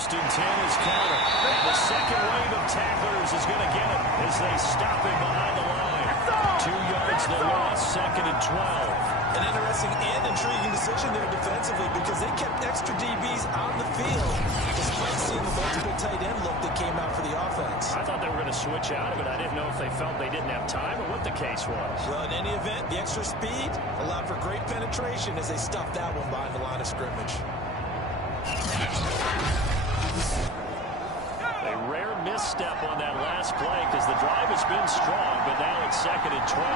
First and 10 is counted. And the second wave of tacklers is going to get him as they stop him behind the line. 2 yards the loss, second and 12. An interesting and intriguing decision there defensively because they kept extra DBs on the field despite seeing the multiple tight end look that came out for the offense. I thought they were going to switch out of it. I didn't know if they felt they didn't have time or what the case was. Well, in any event, the extra speed allowed for great penetration as they stuffed that one behind the line of scrimmage. A rare misstep on that last play because the drive has been strong, but now it's second and 12.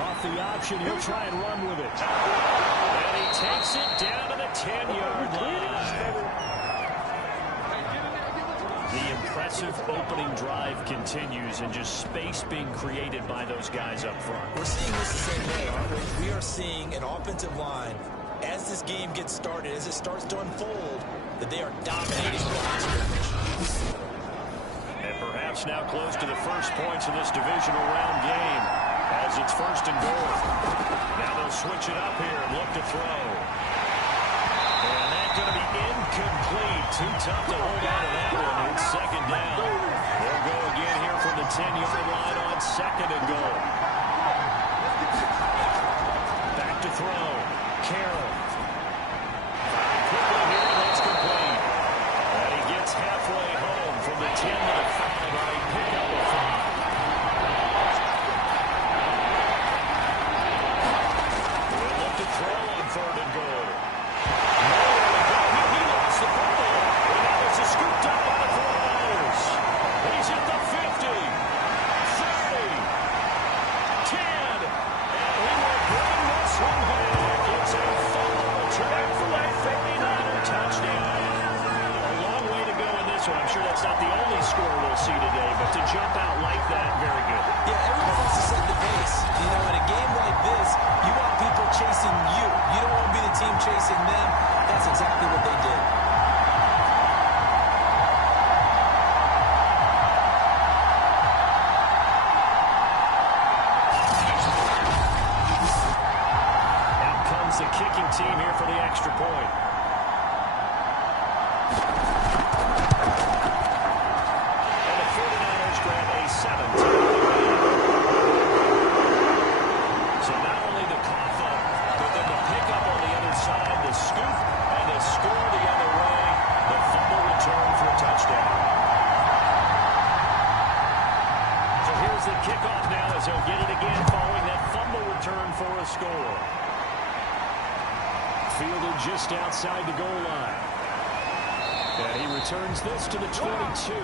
Off the option, he'll try and run with it. And he takes it down to the 10-yard line. The impressive opening drive continues and just space being created by those guys up front. We're seeing this the same way, aren't we? We are seeing an offensive line, as this game gets started, as it starts to unfold, that they are dominating the line of scrimmage. And perhaps now close to the first points of this divisional round game as it's first and goal. Now they'll switch it up here and look to throw. And that's going to be incomplete. Too tough to hold on to that one. It's second down. They'll go again here from the 10-yard line on second and goal. Back to throw. Carroll. Quickly here, that's complete. And he gets halfway home from the 10 to the 5 on a pickup of 5. We'll look to throw on third and goal. He lost the ball. And now it's scooped up by the 49ers. He's at the 50, 30, 10, and he will bring this one back. It's a fumble return for a 49er touchdown. A long way to go in this one. I'm sure that's not the only score we'll see today, but to jump out like that, very good. Yeah, everyone wants to set the pace. You know, in a game like this, you want people chasing you. You don't want to be the team chasing them. That's exactly what they did. Out comes the kicking team here for the extra point. And the 49ers grab a 7-2. So not only the cough up, but then the pickup on the other side, the scoop, and the score the other way, the fumble return for a touchdown. So here's the kickoff now as he'll get it again following that fumble return for a score. Fielded just outside the goal line. And he returns this to the 22.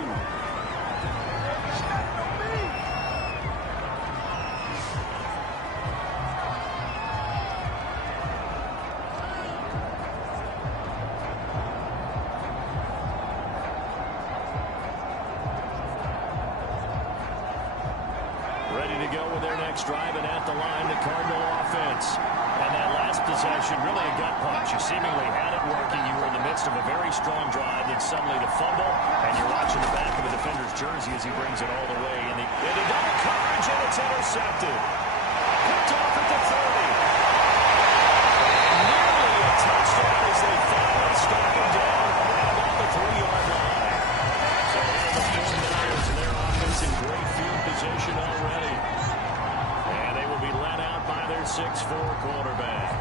Ready to go with their next drive, and at the line, the Cardinal offense. And that last possession, really a gut punch. You seemingly had it working. You were in the midst of a very strong drive, then suddenly the fumble, and you're watching the back of the defender's jersey as he brings it all the way. And the double coverage, and it's intercepted. Picked off at the 30. And nearly a touchdown as they finally stop him down at about the 3-yard line. So here are the 49ers and their offense in great field position already. And they will be led out by their 6'4" quarterback.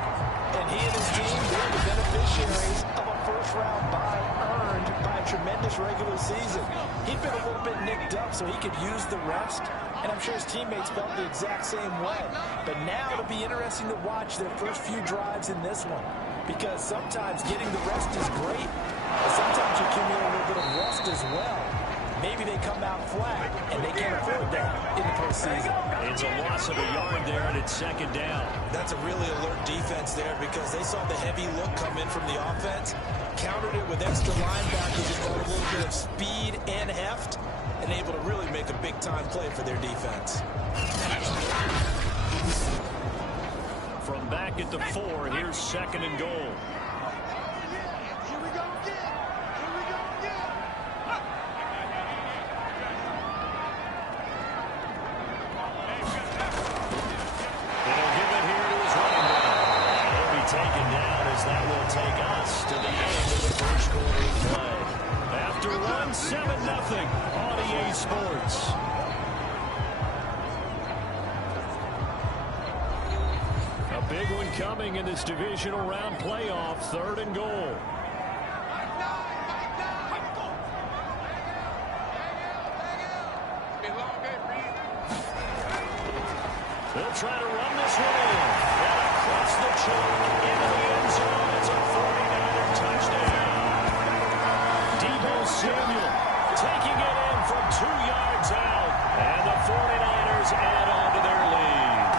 And he and his team, they're the beneficiaries of a first-round bye earned by a tremendous regular season. He'd been a little bit nicked up so he could use the rest, and I'm sure his teammates felt the exact same way. But now it'll be interesting to watch their first few drives in this one, because sometimes getting the rest is great, but sometimes you accumulate a little bit of rust as well. Maybe they come out flat, and they can't afford that in the postseason. It's a loss of a yard there, and it's second down. That's a really alert defense there because they saw the heavy look come in from the offense, countered it with extra linebackers who brought a little bit of speed and heft, and able to really make a big-time play for their defense. From back at the 4, here's second and goal. Taken down as that will take us to the 7-0 on EA Sports. A big one coming in this divisional round playoff, 3rd and goal. They'll try to run this one in. And across the choke into the end zone. It's a 49er touchdown. Deebo Samuel taking it in from 2 yards out. And the 49ers add on to their lead.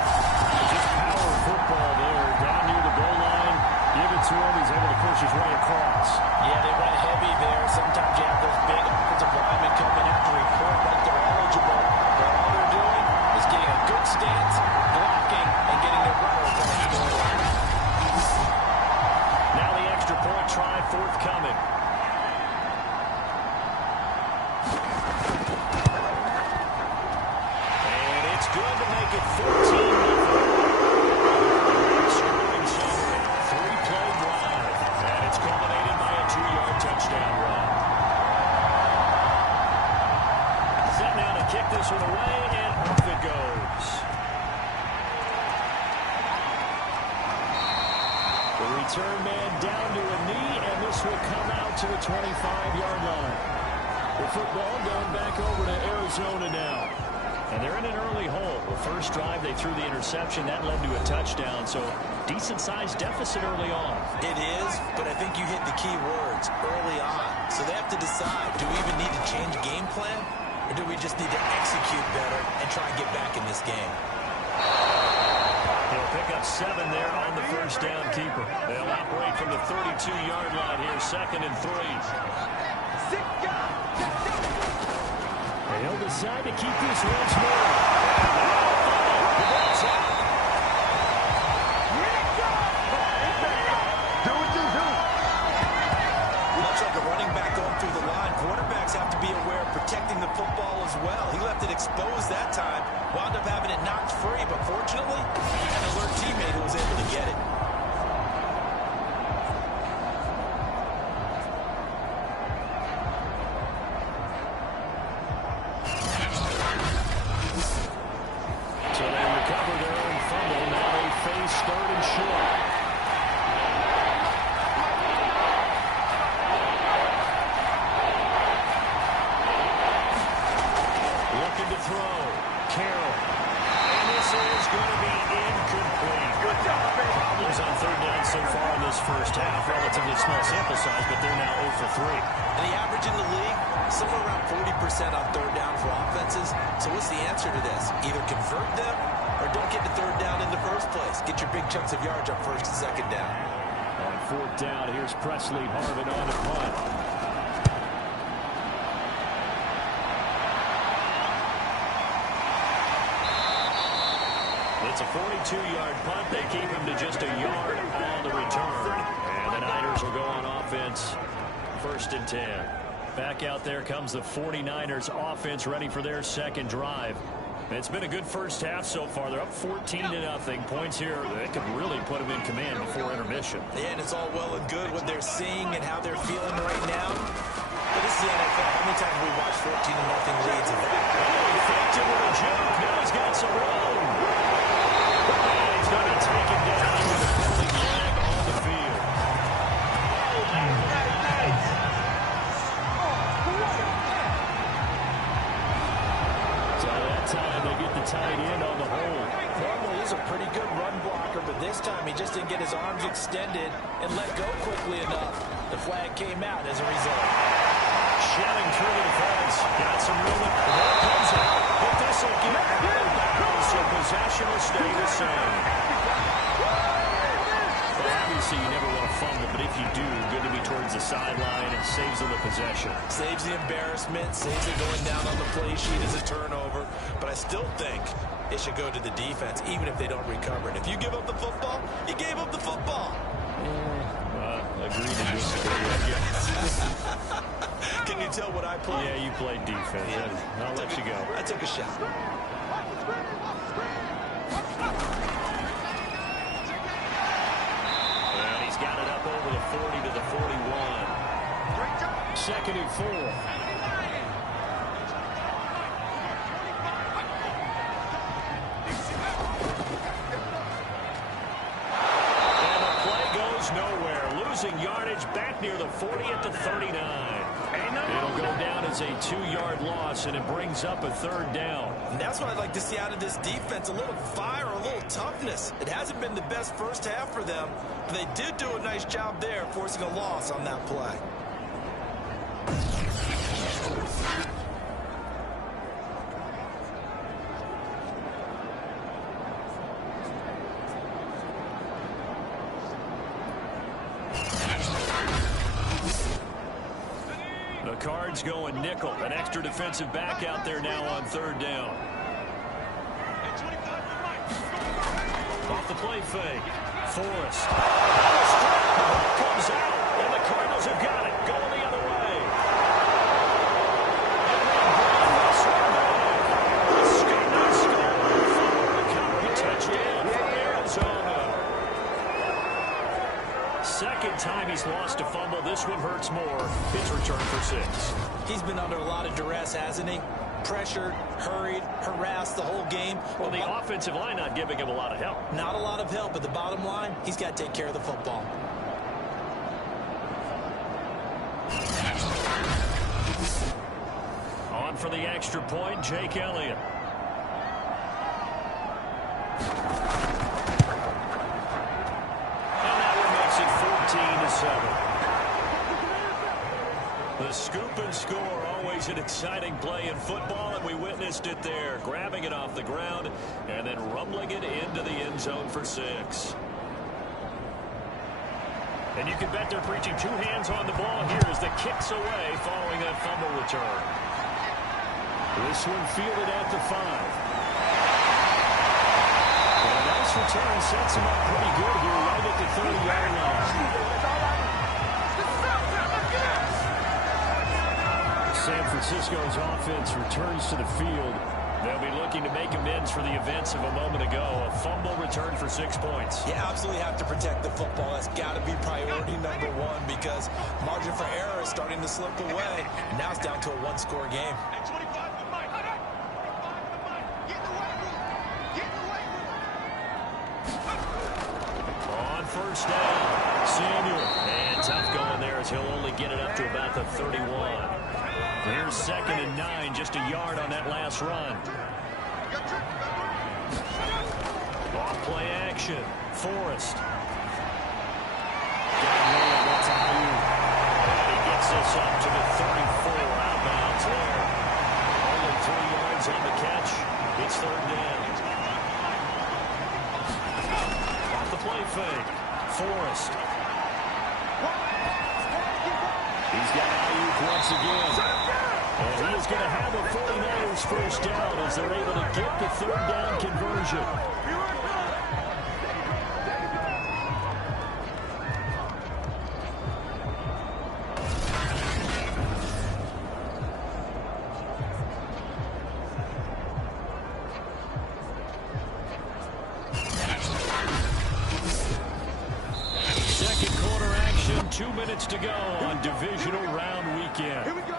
Just power football there. Down near the goal line. Give it to him. He's able to push his way across. Yeah, they run heavy there. Sometimes you have those big offensive linemen coming out to report like they're eligible. But all they're doing is getting a good stance, blocking, and getting their runner across the goal line. Now the extra point try forthcoming. And it's good to make it 14-0. Scoring summary. 3-play drive. And it's culminated by a 2-yard touchdown run. Set now to kick this one away, and off it goes. The return man down to a knee, and this will come out to the 25-yard line. The football going back over to Arizona now. And they're in an early hole. The first drive, they threw the interception. That led to a touchdown, so decent-sized deficit early on. It is, but I think you hit the key words, early on. So they have to decide, do we even need to change game plan, or do we just need to execute better and try and get back in this game? He'll pick up 7 there on the first down keeper. They'll operate from the 32-yard line here, 2nd and 3. They'll decide to keep this once more. The ball's out. Much like a running back going through the line, quarterbacks have to be aware of protecting the football as well. He left it exposed that time, wound up having it knocked free, but fortunately, an alert teammate who was able to get it. So they recover their own fumble. Now they face 3rd and short. Looking to throw. Carroll. And this is going to be incomplete. Good job. Problems on 3rd down so far in this first half. Relatively small sample size, but they're now 0 for 3. And the average in the league, somewhere around 40% on 3rd down for offenses. So what's the answer to this? Either convert them or don't get to 3rd down in the first place. Get your big chunks of yards up 1st and 2nd down. On 4th down, here's Presley Harvin on the punt. It's a 42-yard punt. They keep him to just a yard on the return. And the Niners will go on offense, 1st and 10. Back out there comes the 49ers offense ready for their 2nd drive. It's been a good first half so far. They're up 14-0. Points here that could really put them in command before intermission. Yeah, and it's all well and good what they're seeing and how they're feeling right now. But this is the NFL. How many times have we watched 14-0 leads of that? He faked it with a jump. Now he's got some room. And he's going to take it down with a penalty flag on the field. So that time they get the tight end on the hold. Normally he's a pretty good run blocker, but this time he just didn't get his arms extended and let go quickly enough. The flag came out as a result. Shelling through the defense. Got some room. The ball comes out. But this will get out of bounds, so possession will stay the same. Well, obviously you never want to fumble, but if you do, good to be towards the sideline and saves them the possession. Saves the embarrassment, saves it going down on the play sheet as a turnover. But I still think it should go to the defense, even if they don't recover it. If you give up the football, you gave up the football. Agree to disagree, I guess. Can you tell what I played? Yeah, you played defense. Yeah. I'll let you go. I took a shot. And he's got it up over the 40 to the 41. 2nd and 4. advantage back near the 40 at the 39. It'll go down as a 2-yard loss, and it brings up a 3rd down. And that's what I'd like to see out of this defense, a little fire, a little toughness. It hasn't been the best first half for them, but they did do a nice job there forcing a loss on that play. The Cards going nickel. An extra defensive back out there now on 3rd down. Off the play fake. Forrest. The ball comes out, and the Cardinals have got it. Going the other way. Touchdown for Arizona. Second time he's lost a fumble. This one hurts more. His return for 6. He's been under a lot of duress, hasn't he? Pressured, hurried, harassed the whole game. Well, the offensive line not giving him a lot of help. Not a lot of help, but the bottom line, he's got to take care of the football. On for the extra point, Jake Elliott. And that one makes it 14-7. The scoop and score, always an exciting play in football, and we witnessed it there. Grabbing it off the ground and then rumbling it into the end zone for 6. And you can bet they're preaching 2 hands on the ball here as the kick's away following that fumble return. This one fielded at the 5. And a nice return sets him up pretty good here right at the 30-yard line. San Francisco's offense returns to the field. They'll be looking to make amends for the events of a moment ago. A fumble return for 6 points. You absolutely have to protect the football. That's got to be priority number 1 because margin for error is starting to slip away. And now it's down to a 1-score game. On first down, Samuel. And tough going there as he'll only get it up to about the 31. Here's 2nd and 9, just a yard on that last run. Off play action, Forrest. That's Ayuk. And he gets this up to the 34 outbounds there. Only 3 yards on the catch. It's 3rd down. Off the play fake, Forrest. He's got Ayuk once again. And he is going to have a 49ers first down as they're able to get the 3rd down conversion. Second quarter action, 2 minutes to go on divisional round weekend. Here we go.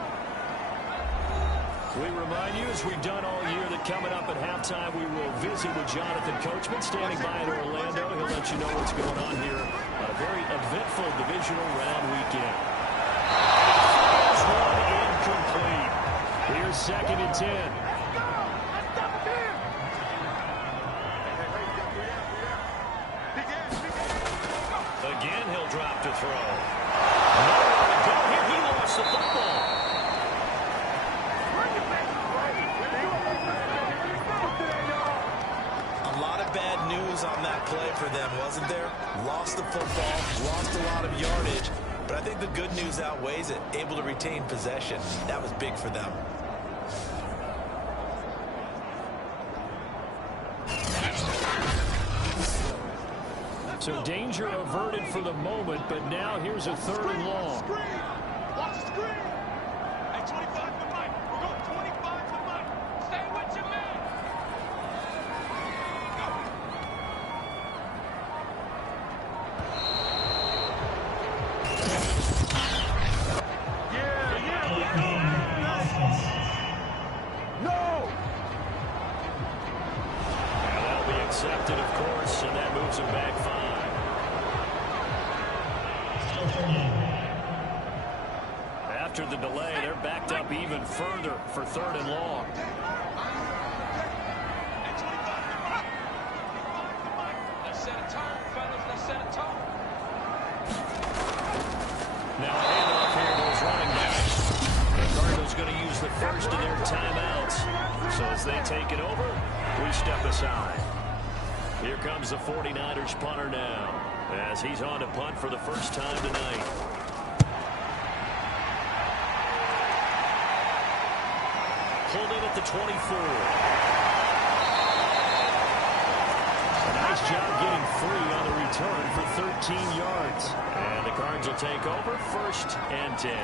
We remind you, as we've done all year, that coming up at halftime, we will visit with Jonathan Coachman, standing by in Orlando. He'll let you know what's going on here on a very eventful divisional round weekend. First one incomplete. Here's 2nd and 10. Again, he'll drop to throw. Nowhere to go here. He lost the football. Bad news on that play for them, wasn't there? Lost the football, lost a lot of yardage, but I think the good news outweighs it. Able to retain possession. That was big for them. So danger averted for the moment, but now here's a 3rd and long. Watch the screen. Hey, 25 to Mike. We're going 25 to Mike. Stay with your man. Accepted, of course, and that moves him back 5. after the delay. They're backed up even further for 3rd and long. Let's set a tone, fellas. Let's set a tone. Now a handoff here to his running back. The Cardinals going to use the first of their timeouts. So as they take it over, we step aside. Here comes the 49ers punter now, as he's on to punt for the first time tonight. Pulled in at the 24. A nice job getting free on the return for 13 yards. And the Cards will take over 1st and 10.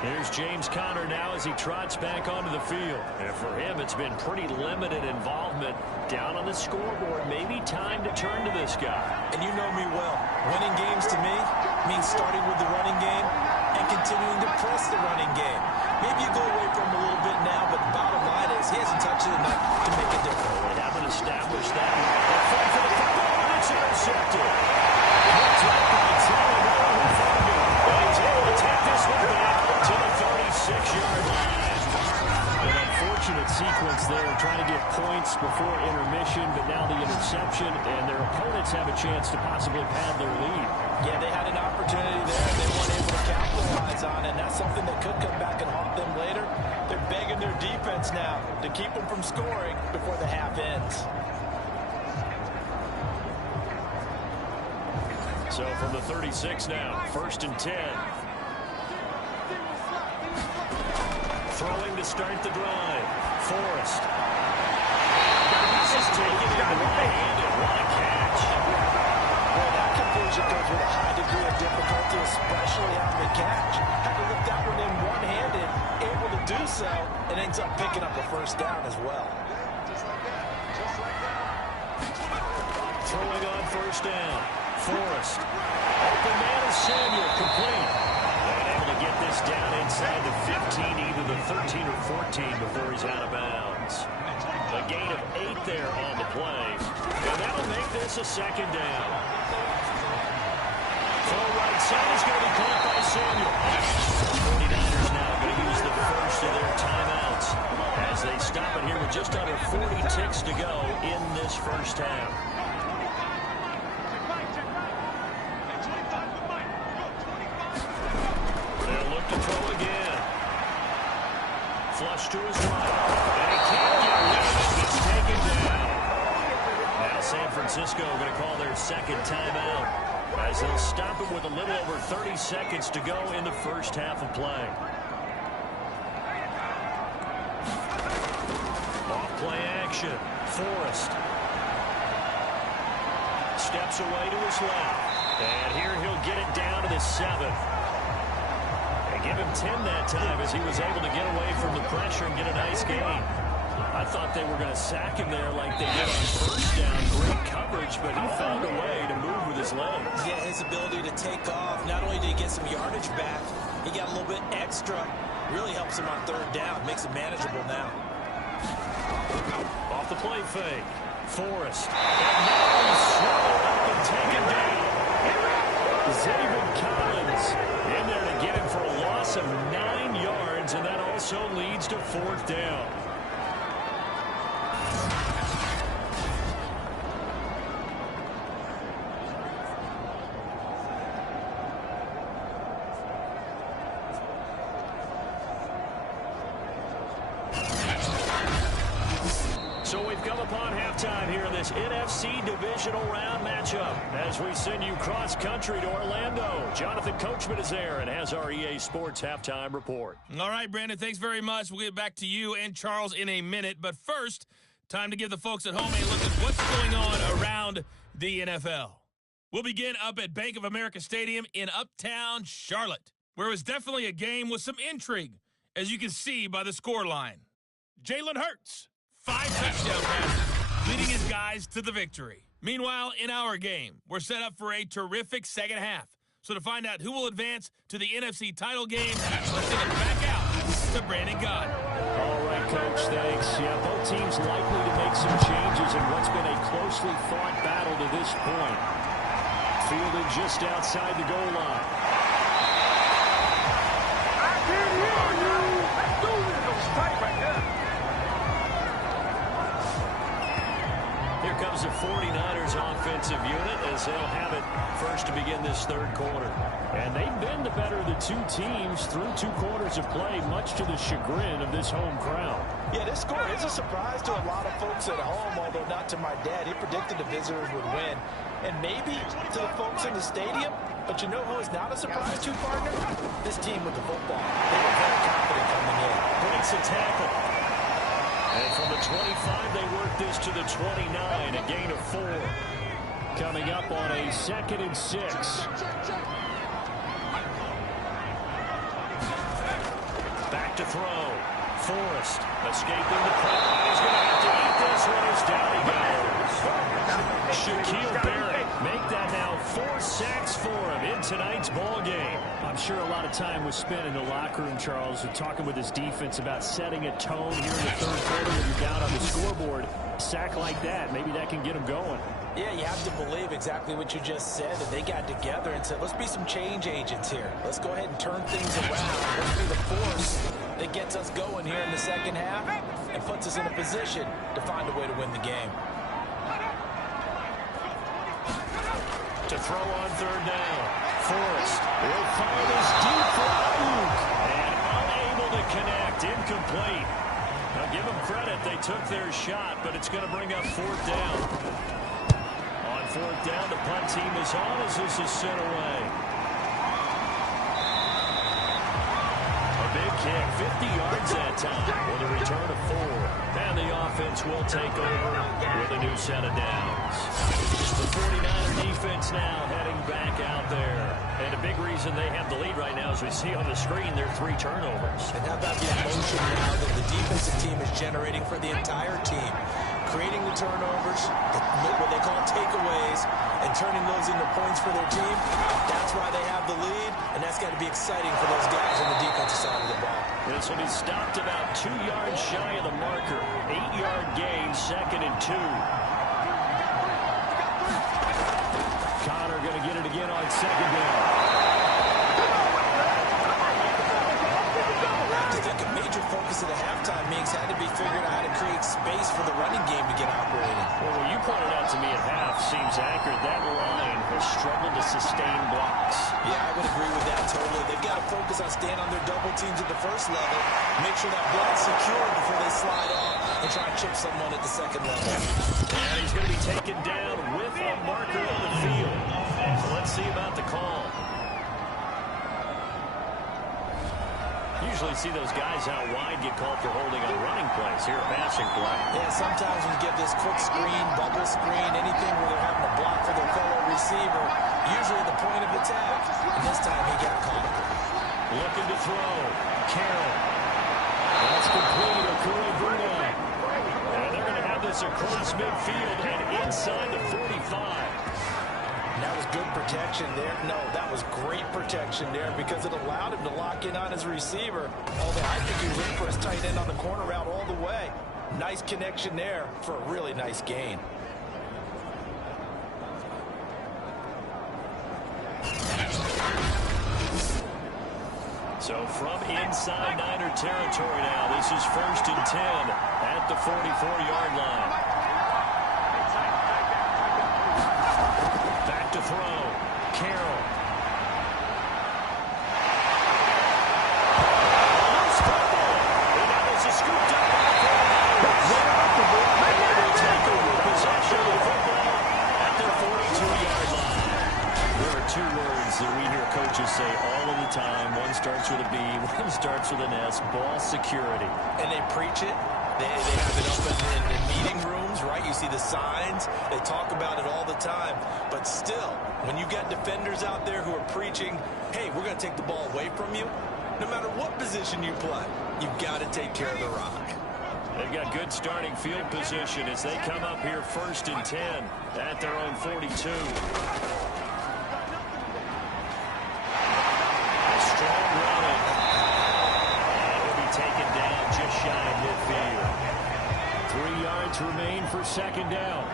Here's James Conner now as he trots back onto the field. And for him, it's been pretty limited involvement down on the scoreboard. Maybe time to turn to this guy. And you know me well. Winning games to me means starting with the running game and continuing to press the running game. Maybe you go away from him a little bit now, but the bottom line is he hasn't touched it enough to make a difference. They haven't established that. They'll fight for the football, and it's intercepted. Picked up by Taylor Moore. He's able to take this one back to the 36-yard line. An unfortunate sequence there, trying to get points before intermission, but now the interception, and their opponents have a chance to possibly pad their lead. Yeah, they had an opportunity there, and they weren't able to capitalize on it. And that's something that could come back and haunt them later. They're begging their defense now to keep them from scoring before the half ends. So from the 36 now, 1st and 10. Throwing to start the drive. Forrest. He's just taking it one-handed. What a catch. Well, that conversion goes with a high degree of difficulty, especially on the catch. Had to lift that one in one-handed, able to do so, and ends up picking up a 1st down as well. Throwing on 1st down. Forrest. Open man is Samuel, complete. And able to get this down inside the 15, either the 13 or 14 before he's out of bounds. A gain of 8 there on the play. And that'll make this a 2nd down. Throw right side is going to be caught by Samuel. 49ers now going to use the first of their timeouts as they stop it here with just under 40 ticks to go in this first half. They'll look to throw again. Flush to his right. And he can't get rid of it. It's taken down. Now San Francisco going to call their 2nd timeout as they'll stop it with a little over 30 seconds to go in the first half of play. Off play action. Forrest. Steps away to his left. And here he'll get it down to the 7. And give him 10 that time as he was able to get away from the pressure and get a nice gain. I thought they were going to sack him there like they did on 1st down. Great coverage, but he found a way to move with his legs. Yeah, his ability to take off. Not only did he get some yardage back, he got a little bit extra. Really helps him on 3rd down. Makes it manageable now. Off the play fake. Forrest. And now he's swallowed up and taken down. David Collins in there to get him for a loss of 9 yards, and that also leads to 4th down. So we've come upon halftime here in this NFC divisional round matchup as we send you cross-country to Orlando. Jonathan Coachman is there and has our EA Sports halftime report. All right, Brandon, thanks very much. We'll get back to you and Charles in a minute. But first, time to give the folks at home a look at what's going on around the NFL. We'll begin up at Bank of America Stadium in Uptown Charlotte, where it was definitely a game with some intrigue, as you can see by the scoreline. Jalen Hurts, 5 touchdown passes, leading his guys to the victory. Meanwhile, in our game, we're set up for a terrific second half. So to find out who will advance to the NFC title game, let's send it back out to Brandon Gott. All right, Coach, thanks. Yeah, both teams likely to make some changes in what's been a closely fought battle to this point. Fielded just outside the goal line. Here comes the 49ers offensive unit as they'll have it first to begin this third quarter. And they've been the better of the two teams through 2 quarters of play, much to the chagrin of this home crowd. Yeah, this score is a surprise to a lot of folks at home, although not to my dad. He predicted the visitors would win. And maybe to the folks in the stadium, but you know who is not a surprise to, partner? This team with the football. They were very confident coming in. Breaks a tackle. And from the 25, they work this to the 29, a gain of 4. Coming up on a 2nd and 6. Back to throw. Forrest escaping the pressure. He's going to have to eat this one as down he goes. Shaquille Barrett make that now 4 sacks for him in tonight's ball game. I'm sure a lot of time was spent in the locker room, Charles, talking with his defense about setting a tone here in the third quarter when you're down on the scoreboard. A sack like that, maybe that can get him going. Yeah, you have to believe exactly what you just said, that they got together and said, let's be some change agents here. Let's go ahead and turn things around. Let's be the force that gets us going here in the second half and puts us in a position to find a way to win the game. To throw on third down. Forrest will fire this deep for Ayuk. And unable to connect. Incomplete. Now give them credit. They took their shot, but it's going to bring up 4th down. On 4th down, the punt team is on as this is sent away. A big kick, 50 yards that time with a return of 4. And the offense will take over with a new set of downs. The 49er defense now heading back out there. And a big reason they have the lead right now, as we see on the screen, their 3 turnovers. And how about the emotion now that the defensive team is generating for the entire team? Creating the turnovers, what they call takeaways, and turning those into points for their team. That's why they have the lead, and that's got to be exciting for those guys on the defensive side of the ball. This will be stopped about 2 yards shy of the marker. 8-yard gain, 2nd and 2. Connor going to get it again on 2nd down. I just think a major focus of the halftime meetings had to be figuring out how to create space for the running game to get operating. Well, what you pointed out to me at half seems accurate. That line has struggled to sustain blocks. Yeah, I would agree with that totally. They've got to focus on staying on their double teams at the first level, make sure that block's secure before they slide off, and try and chip someone at the second level. And he's going to be taken down with a marker on the field. So let's see about the call. Usually see those guys out wide get called for holding on running plays. Here, a passing play. Yeah, sometimes when you get this quick screen, bubble screen, anything where they're having to block for their fellow receiver, usually at the point of attack, and this time he got caught. Looking to throw. Carroll. That's complete. Okuri Bruno. And they're going to have this across midfield and inside the 45. That was good protection there. No, that was great protection there because it allowed him to lock in on his receiver. Although I think he was in for his tight end on the corner route all the way. Nice connection there for a really nice gain. So from inside Niner territory now, this is 1st and 10 at the 44-yard line. Back to throw. Carroll. Loose football. And that was a scooped up by the take over possession of the football at their 42-yard line. There are 2 words that we hear coaches say all of the time. One starts with a B, one starts with an S. Ball security. And they preach it. They have it up in meeting rooms, right? You see the signs. They talk about it all the time. But still, when you got defenders out there who are preaching, hey, we're going to take the ball away from you, no matter what position you play, you've got to take care of the rock. They've got good starting field position as they come up here 1st and 10 at their own 42. Strong running. And will be taken down just shy of midfield. 3 yards remain for 2nd down.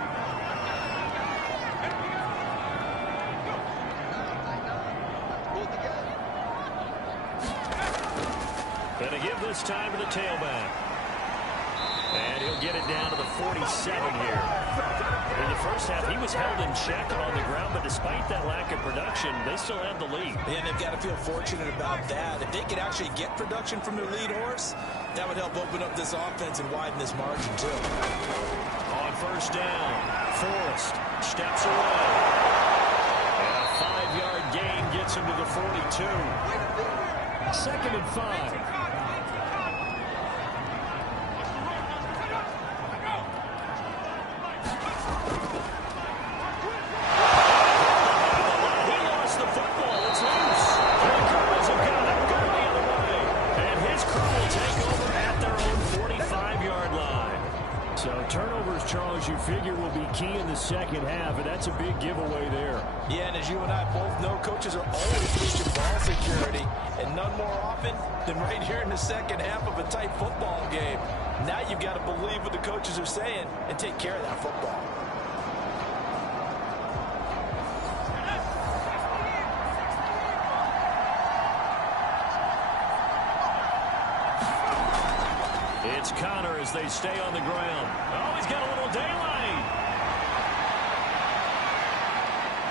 Gonna give this this time to the tailback. And he'll get it down to the 47 here. In the first half, he was held in check on the ground, but despite that lack of production, they still have the lead. And they've got to feel fortunate about that. If they could actually get production from their lead horse, that would help open up this offense and widen this margin, too. On first down, Forrest steps away. And a 5-yard gain gets him to the 42. 2nd and 5. Turnovers, Charles, you figure will be key in the second half, and that's a big giveaway there. Yeah, and as you and I both know, coaches are always pushing ball security, and none more often than right here in the second half of a tight football game. Now you've got to believe what the coaches are saying and take care of that football. It's Connor as they stay on the ground. Oh, he's got a little daylight.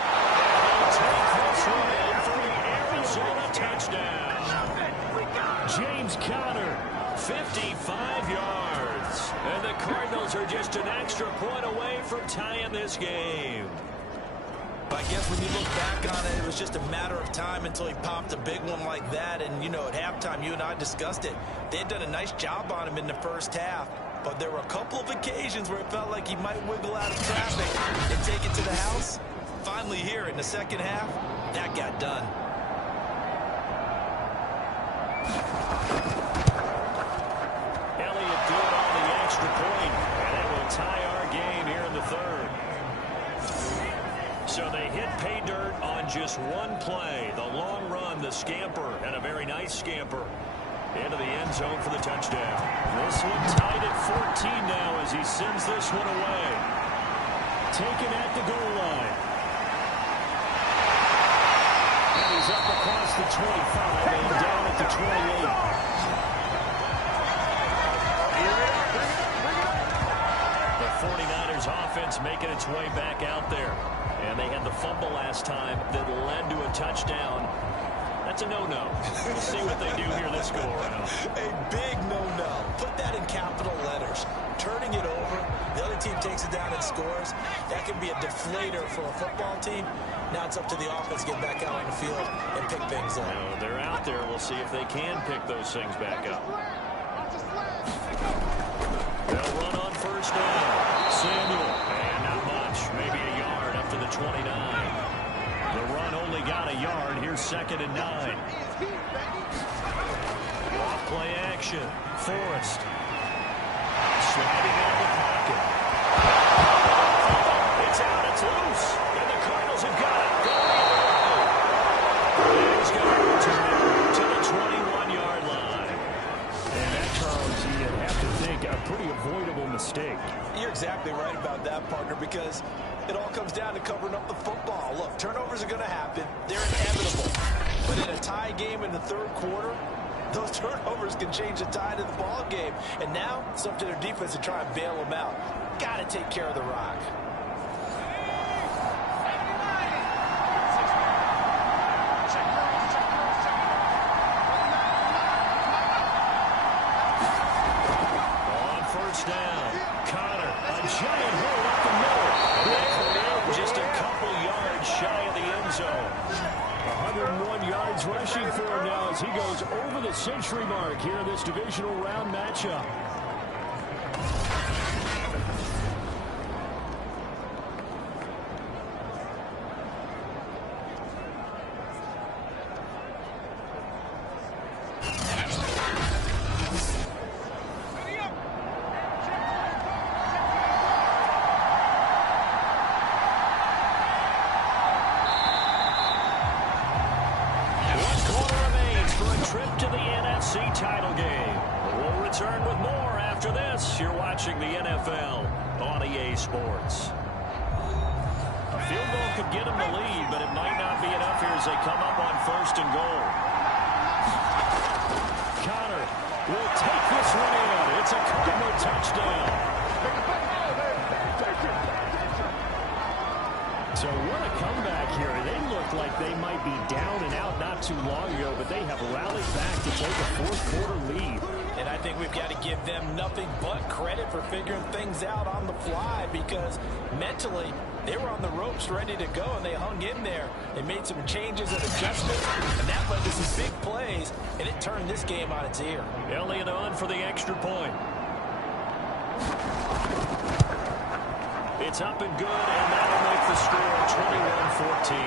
And he'll take this one in for the Arizona touchdown. James Conner, 55 yards. And the Cardinals are just an extra point away from tying this game. I guess when you look back on it, it was just a matter of time until he popped a big one like that. And, you know, at halftime, you and I discussed it. They had done a nice job on him in the first half. But there were a couple of occasions where it felt like he might wiggle out of traffic and take it to the house. Finally here in the second half, that got done. Elliott good on the extra point. And it will tie our game here in the third. So they hit pay dirt on just one play. The long run, the scamper, and a very nice scamper into the end zone for the touchdown. This one tied at 14 now as he sends this one away. taken at the goal line. And he's up across the 25 and down at the 28. The 49ers offense making its way back out there. And they had the fumble last time that led to a touchdown. That's a no-no. We'll see what they do here this go-around. A big no-no. Put that in capital letters. Turning it over, the other team takes it down and scores. That can be a deflator for a football team. Now it's up to the offense to get back out on the field and pick things up. Now, they're out there. We'll see if they can pick those things back up. They'll run on first down. Samuel. And not much. Maybe a yard up to the 29. The run only got a yard. Here's 2nd and 9. Off play action. Forrest. Sliding out of the pocket. It's out. It's loose. And the Cardinals have got it. Going the other way. He's going to return it to the 21-yard line. And that, Charles, you'd have to think a pretty avoidable mistake. You're exactly right about that, partner, because it all comes down to covering up the football. Look, turnovers are going to happen. They're inevitable. But in a tie game in the third quarter, those turnovers can change the tide of the ball game. And now it's up to their defense to try and bail them out. Got to take care of the rock. On first down, Connor, a giant hole up the middle. And just a couple yards shy of the end zone. 101 yards rushing for him now as he goes over the century mark here in this divisional round matchup. Trip to the NFC title game. We'll return with more after this. You're watching the NFL on EA Sports. A field goal could get them the lead, but it might not be enough here as they come up on 1st and goal. Connor will take this one in. It's a Cardinal touchdown. So what a comeback here. They look like they might be down and out not too long ago, but they have rallied back to take a fourth-quarter lead. And I think we've got to give them nothing but credit for figuring things out on the fly, because mentally they were on the ropes ready to go, and they hung in there. They made some changes and adjustments, and that led to some big plays, and it turned this game on its ear. Elliott on for the extra point. It's up and good, and that'll make the score 21-14.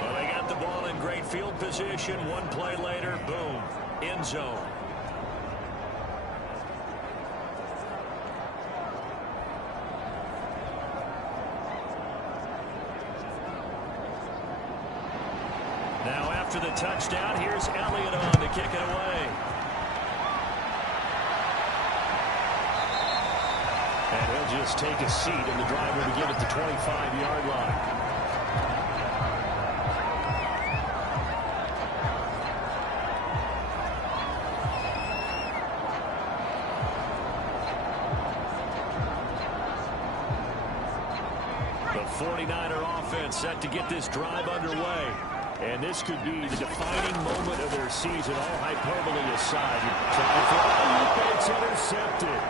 Well, they got the ball in great field position. One play later, boom, end zone. Now after the touchdown, here's Elliott on to kick it away. And he'll just take a seat, and the drive will begin at the 25-yard line. The 49er offense set to get this drive underway. And this could be the defining moment of their season, all hyperbole aside. It's intercepted.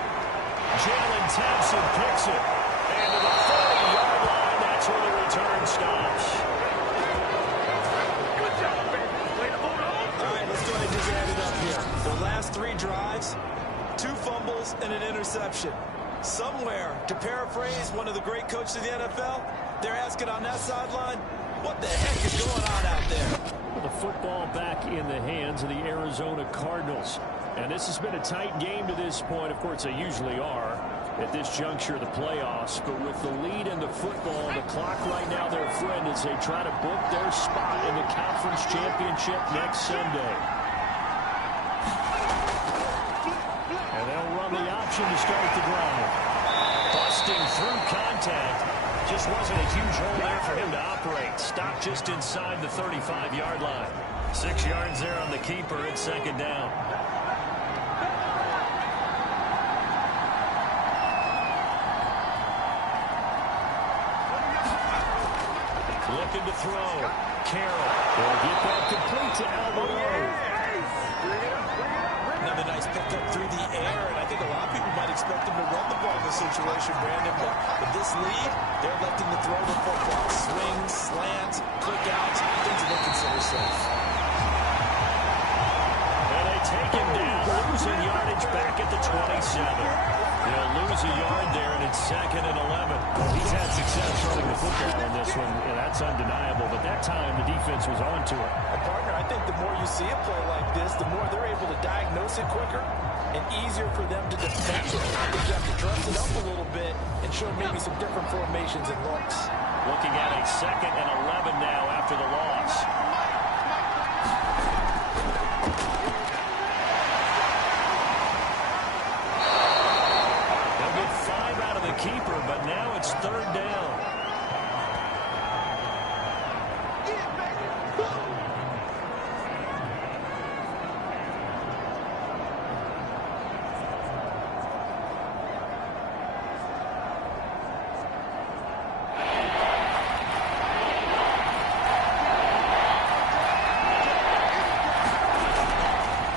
Jalen Thompson picks it. And to the 40-yard line, that's where the return stops. Good job, baby. Way to hold on. All right, let's go ahead and just add it up here. The last 3 drives, 2 fumbles and an interception. Somewhere, to paraphrase one of the great coaches of the NFL, they're asking on that sideline, what the heck is going on out there? The football back in the hands of the Arizona Cardinals. And this has been a tight game to this point. Of course, they usually are at this juncture of the playoffs. But with the lead in the football, the clock right now, their friend, as they try to book their spot in the conference championship next Sunday. And they'll run the option to start the drive. Busting through contact. Just wasn't a huge hole there for him to operate. Stopped just inside the 35-yard line. 6 yards there on the keeper. It's second down. Looking to throw. Carroll will get that complete to Alvaro. Another nice pickup through the air, and I think a lot of people might expect him to run the ball in this situation, Brandon, but with this lead, they're electing to throw the football. Swings, slants, click outs, things that they consider safe. And they take him down, losing yardage back at the 27. They'll lose a yard there, and it's 2nd and 11. Well, he's had success running the football in this one, and that's undeniable. But that time, the defense was on to it. And partner, I think the more you see a play like this, the more they're able to diagnose it quicker and easier for them to defend it. I think you have to dress it up a little bit and show maybe some different formations and looks. Looking at a 2nd and 11 now after the loss. Keeper, but now it's 3rd down.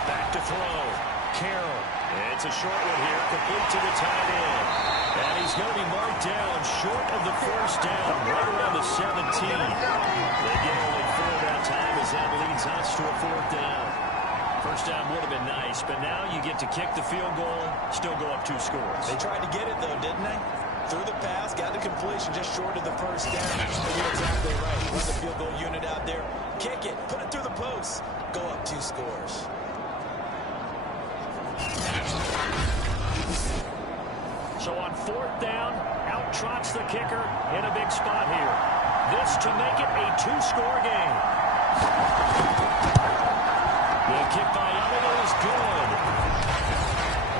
Back to throw. Carroll. It's a short one here, complete to the tight end. And he's going to be marked down short of the 1st down, right around the 17. They get only 4 that time as that leads us to a 4th down. 1st down would have been nice, but now you get to kick the field goal, still go up 2 scores. They tried to get it, though, didn't they? Threw the pass, got the completion just short of the 1st down. But you're exactly right. Run the field goal unit out there, kick it, put it through the post, go up 2 scores. So on 4th down, out trots the kicker in a big spot here. This to make it a 2-score game. The kick by Elliott is good.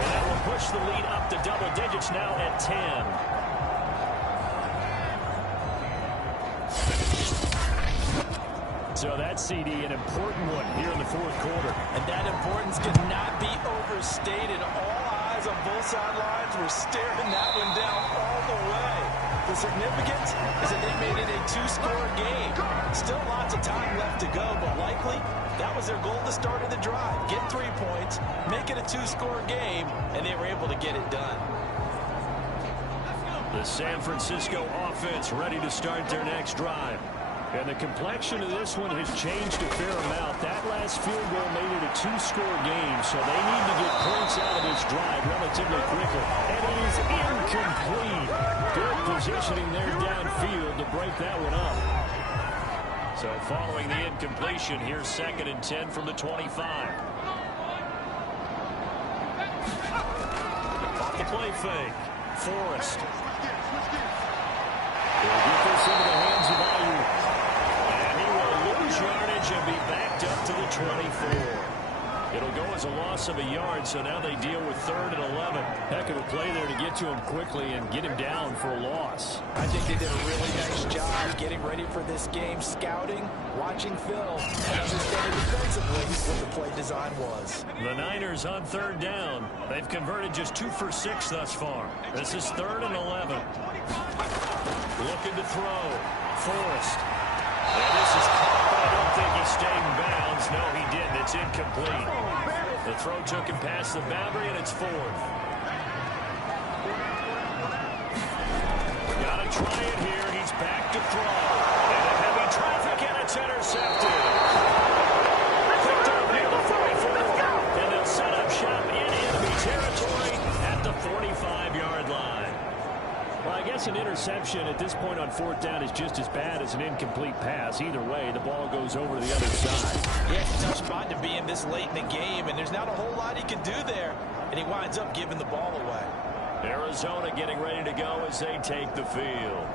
And that will push the lead up to double digits now at 10. So that CD, an important one here in the fourth quarter. And that importance cannot be overstated. All eyes on both sidelines were staring that one down all the way. The significance is that they made it a two-score game. Still lots of time left to go, but likely that was their goal at the start of the drive. Get 3 points, make it a two-score game, and they were able to get it done. The San Francisco offense ready to start their next drive. And the complexion of this one has changed a fair amount. That last field goal made it a two-score game, so they need to get points out of this drive relatively quickly. And it is incomplete. Good positioning there downfield to break that one up. So following the incompletion, here's 2nd and 10 from the 25. Off the play fake. Forrest. They'll get this into the hands of Ayuk. And he will lose yardage and be backed up to the 24. It'll go as a loss of a yard, so now they deal with 3rd and 11. Heck of a play there to get to him quickly and get him down for a loss. I think they did a really nice job getting ready for this game, scouting, watching film, and understanding defensively what the play design was. The Niners on 3rd down. They've converted just 2 for 6 thus far. This is 3rd and 11. Looking to throw. Forrest. And this is caught, but I don't think he stayed in bounds. No, he didn't. It's incomplete. The throw took him past the boundary, and it's 4th. Gotta try it here. He's back to throw. And a heavy traffic, and it's intercepted. Picked up near the 44. And they'll set up shop in enemy territory at the 45-yard line. Well, I guess an interception at this point on 4th down is just as bad as an incomplete pass. Either way, the ball goes over to the other side. Yeah, it's a tough spot to be in this late in the game, and there's not a whole lot he can do there. And he winds up giving the ball away. Arizona getting ready to go as they take the field.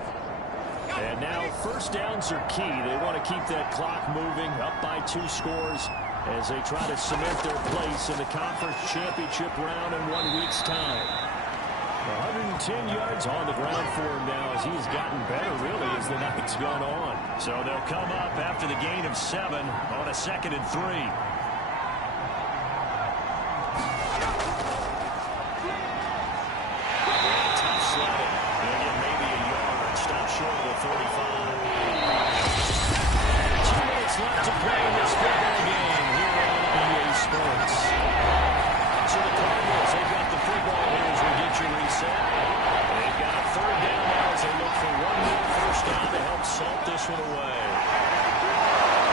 And now 1st downs are key. They want to keep that clock moving, up by 2 scores as they try to cement their place in the conference championship round in 1 week's time. 110 yards on the ground for him now as he's gotten better, really, as the night's gone on. So they'll come up after the gain of 7 on a 2nd and 3. Tough sledding. They'll get maybe a yard. Stop short of the 45. 2 minutes left to play in this football game here on EA Sports. So the Cardinals, they've got the football here as we get your reset. They've got 3rd down now as they look for 1 more 1st down to help salt this one away.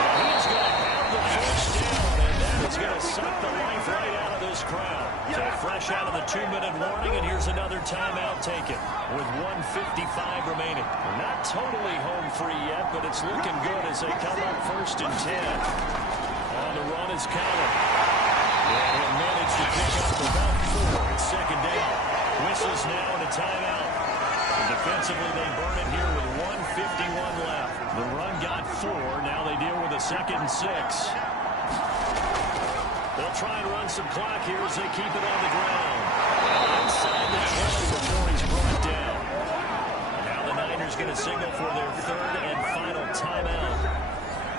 And he's going to have the 1st down, and that is going to suck the life right out of this crowd. So fresh out of the 2-minute warning, and here's another timeout taken with 1:55 remaining. We're not totally home free yet, but it's looking good as they come up 1st and 10. On the run is Cowan. And he'll manage to pick up about 4. It's 2nd down. Whistles now and a timeout. And defensively, they burn it here with 1:51 left. The run got 4. Now they deal with a 2nd and 6. They'll try and run some clock here as they keep it on the ground. Inside the 20 before he's brought down. And now the Niners going to signal for their 3rd and final timeout.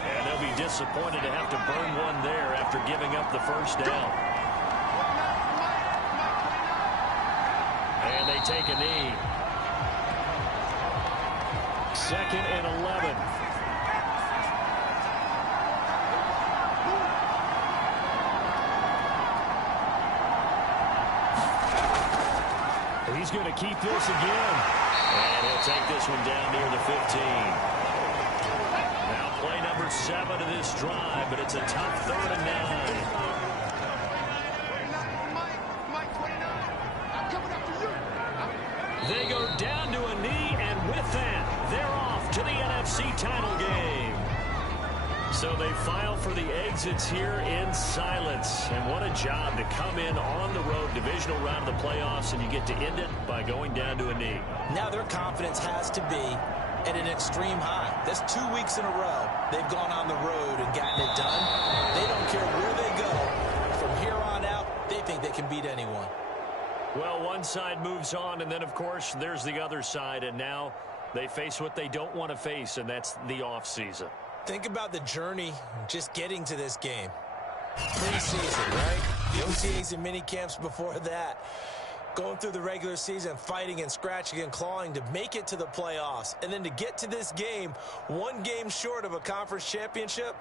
And they'll be disappointed to have to burn one there after giving up the 1st down. And they take a knee. 2nd and 11. He's going to keep this again. And he'll take this one down near the 15. Now play number 7 of this drive, but it's a tough 3rd and 9. They go down to a knee, and with that, they're off to the NFC title game. So they file for the exits here in silence. And what a job to come in on the road, divisional round of the playoffs, and you get to end it by going down to a knee. Now their confidence has to be at an extreme high. That's 2 weeks in a row. They've gone on the road and gotten it done. They don't care where they go. From here on out, they think they can beat anyone. Well, one side moves on, and then, of course, there's the other side. And now they face what they don't want to face, and that's the offseason. Think about the journey just getting to this game. Preseason, right? The OTAs and mini camps before that. Going through the regular season, fighting and scratching and clawing to make it to the playoffs. And then to get to this game, one game short of a conference championship,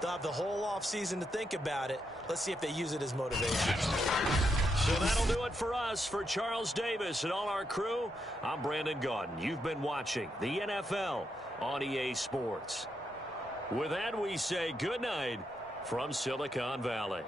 they'll have the whole offseason to think about it. Let's see if they use it as motivation. So that'll do it for us. For Charles Davis and all our crew, I'm Brandon Gaudin. You've been watching the NFL on EA Sports. With that, we say good night from Silicon Valley.